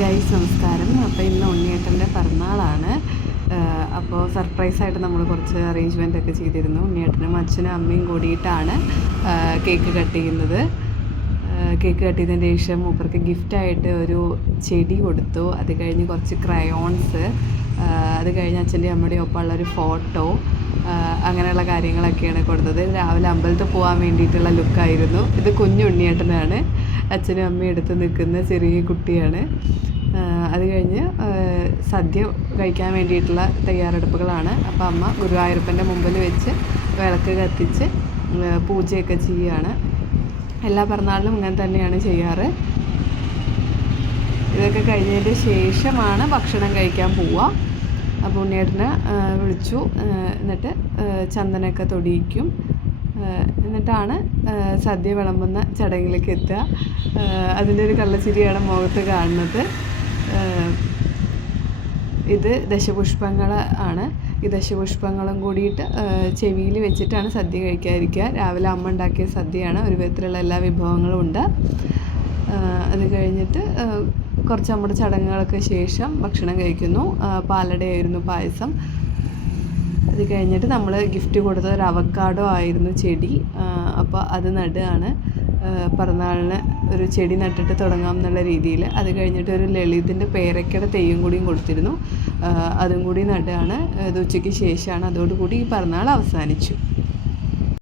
Guys നമസ്കാരം. അപ്പോൾ ഇന്ന് ഉണ്ണിയേട്ടൻ്റെ പിറന്നാളാണ്. അപ്പോൾ സർപ്രൈസായിട്ട് നമ്മൾ കുറച്ച് അറേഞ്ച്മെൻ്റ് ഒക്കെ ചെയ്തിരുന്നു. ഉണ്ണിയേട്ടനും അച്ഛനും അമ്മയും കൂടിയിട്ടാണ് കേക്ക് കട്ട് ചെയ്യുന്നത്. കേക്ക് കട്ട് ചെയ്തതിന് ശേഷം മൂപ്പർക്ക് ഗിഫ്റ്റായിട്ട് ഒരു ചെടി കൊടുത്തു. അത് കഴിഞ്ഞ് കുറച്ച് ക്രയോൺസ്, അത് കഴിഞ്ഞ് അച്ഛൻ്റെയും അമ്മയുടെയും ഒപ്പമുള്ളൊരു ഫോട്ടോ, അങ്ങനെയുള്ള കാര്യങ്ങളൊക്കെയാണ് കൊടുത്തത്. രാവിലെ അമ്പലത്തിൽ പോകാൻ വേണ്ടിയിട്ടുള്ള ലുക്കായിരുന്നു. ഇത് കുഞ്ഞു ഉണ്ണിയേട്ടനാണ്. അച്ഛനും അമ്മയും എടുത്ത് നിൽക്കുന്ന ചെറിയ കുട്ടിയാണ്. അത് കഴിഞ്ഞ് സദ്യ കഴിക്കാൻ വേണ്ടിയിട്ടുള്ള തയ്യാറെടുപ്പുകളാണ്. അപ്പോൾ അമ്മ ഗുരുവായൂരപ്പൻ്റെ മുമ്പിൽ വെച്ച് വിളക്ക് കത്തിച്ച് പൂജയൊക്കെ ചെയ്യുകയാണ്. എല്ലാ പിറന്നാളിലും ഇങ്ങനെ തന്നെയാണ് ചെയ്യാറ്. ഇതൊക്കെ കഴിഞ്ഞതിന് ശേഷമാണ് ഭക്ഷണം കഴിക്കാൻ പോവുക. അപ്പോൾ ഉണ്ണിയേട്ടനെ വിളിച്ചു. എന്നിട്ട് ചന്ദനമൊക്കെ തൊടിയിക്കും. എന്നിട്ടാണ് സദ്യ വിളമ്പുന്ന ചടങ്ങിലേക്ക് എത്തുക. അതിൻ്റെ ഒരു കള്ളച്ചിരിയാണ് മുഖത്ത് കാണുന്നത്. ഇത് ദശപുഷ്പങ്ങൾ ആണ്. ഈ ദശപുഷ്പങ്ങളും കൂടിയിട്ട് ചെവിയിൽ വെച്ചിട്ടാണ് സദ്യ കഴിക്കാതിരിക്കുക. രാവിലെ അമ്മ ഉണ്ടാക്കിയ സദ്യയാണ്. ഒരു വിധത്തിലുള്ള എല്ലാ വിഭവങ്ങളും ഉണ്ട്. അത് കഴിഞ്ഞിട്ട് കുറച്ച് നമ്മുടെ ചടങ്ങുകൾക്ക് ശേഷം ഭക്ഷണം കഴിക്കുന്നു. പാലടയായിരുന്നു പായസം. അത് കഴിഞ്ഞിട്ട് നമ്മൾ ഗിഫ്റ്റ് കൊടുത്തത് ഒരു അവക്കാഡോ ആയിരുന്നു ചെടി. അപ്പോൾ അത് നടുകയാണ്. പിറന്നാളിന് ഒരു ചെടി നട്ടിട്ട് തുടങ്ങാം എന്നുള്ള രീതിയിൽ. അത് കഴിഞ്ഞിട്ട് ഒരു ലളിതിൻ്റെ പേരയ്ക്കയുടെ തെയ്യം കൂടിയും കൊടുത്തിരുന്നു. അതും കൂടി നടുകയാണ്. ഇത് ഉച്ചയ്ക്ക് ശേഷമാണ്. അതോടുകൂടി ഈ പിറന്നാൾ അവസാനിച്ചു.